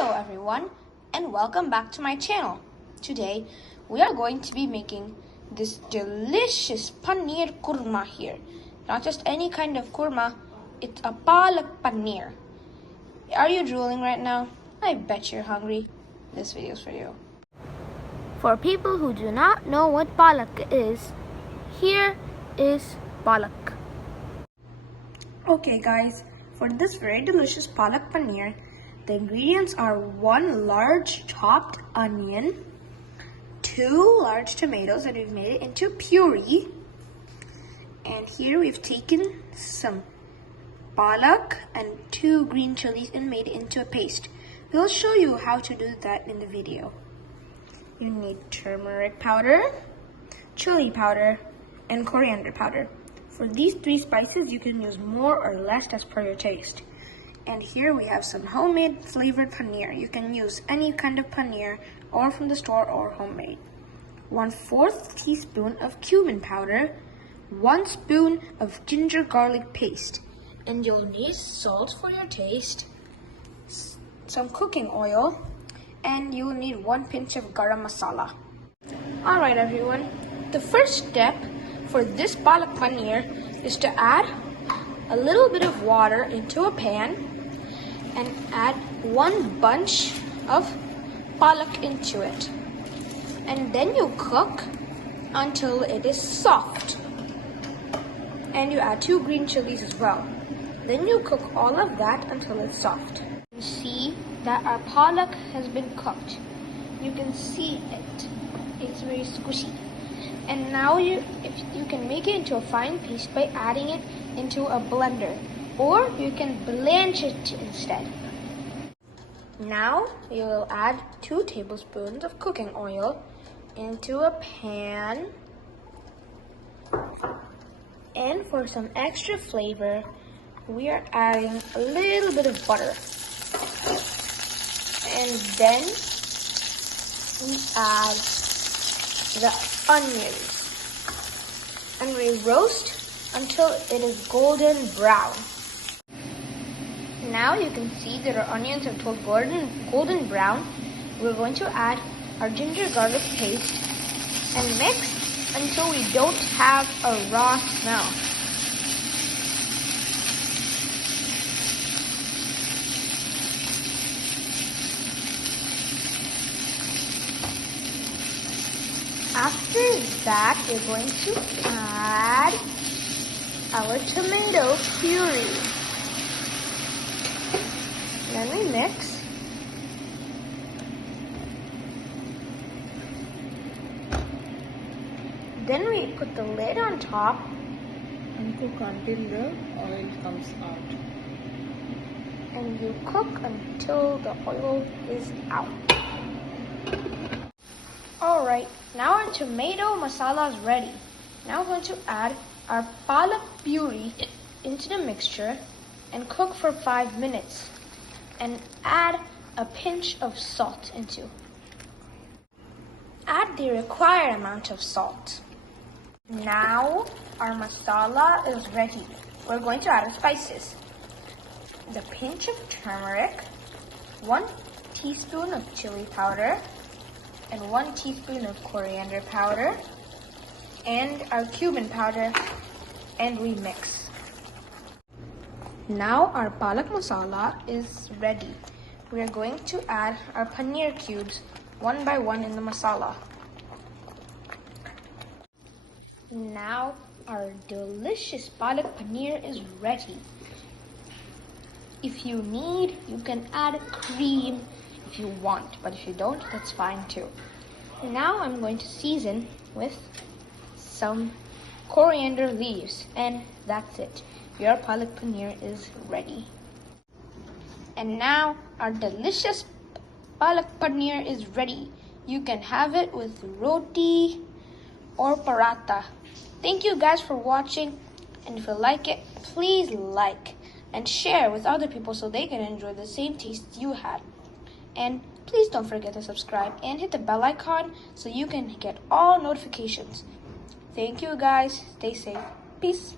Hello everyone and welcome back to my channel. Today we are going to be making this delicious paneer kurma here. Not just any kind of kurma, it's a palak paneer. Are you drooling right now? I bet you're hungry. This video is for you. For people who do not know what palak is, here is palak. Okay guys, for this very delicious palak paneer, the ingredients are 1 large chopped onion, 2 large tomatoes that we've made it into puree, and here we've taken some palak and 2 green chilies and made it into a paste. We'll show you how to do that in the video. You need turmeric powder, chili powder, and coriander powder. For these 3 spices, you can use more or less as per your taste. And here we have some homemade flavored paneer. You can use any kind of paneer or from the store or homemade. 1/4 teaspoon of cumin powder, 1 spoon of ginger garlic paste. And you'll need salt for your taste, some cooking oil, and you'll need 1 pinch of garam masala. Alright everyone, the first step for this palak paneer is to add a little bit of water into a pan and add 1 bunch of palak into it. And then you cook until it is soft. And you add 2 green chilies as well. Then you cook all of that until it's soft. You see that our palak has been cooked. You can see it. It's very squishy. And now you can make it into a fine paste by adding it into a blender, or you can blanch it instead. Now you will add 2 tablespoons of cooking oil into a pan, and for some extra flavor we are adding a little bit of butter, and then we add the onions and we roast until it is golden brown. Now you can see that our onions have turned golden brown. We're going to add our ginger garlic paste and mix until we don't have a raw smell. After that, we're going to add our tomato puree. Then we mix. Then we put the lid on top and cook until the oil comes out. And you cook until the oil is out. Alright, now our tomato masala is ready. Now we're going to add our palak puree into the mixture and cook for 5 minutes. And add a pinch of salt into. Add the required amount of salt. Now our masala is ready. We're going to add the spices. The pinch of turmeric, 1 teaspoon of chili powder, and 1 teaspoon of coriander powder, and our cumin powder, and we mix. Now our palak masala is ready. We are going to add our paneer cubes 1 by 1 in the masala. Now our delicious palak paneer is ready. If you need, you can add cream if you want, but if you don't, that's fine too. Now I'm going to season with some coriander leaves, and that's it. Your palak paneer is ready. And now our delicious palak paneer is ready. You can have it with roti or paratha. Thank you guys for watching, and if you like it, please like and share with other people so they can enjoy the same taste you had. And please don't forget to subscribe and hit the bell icon so you can get all notifications. Thank you guys. Stay safe. Peace.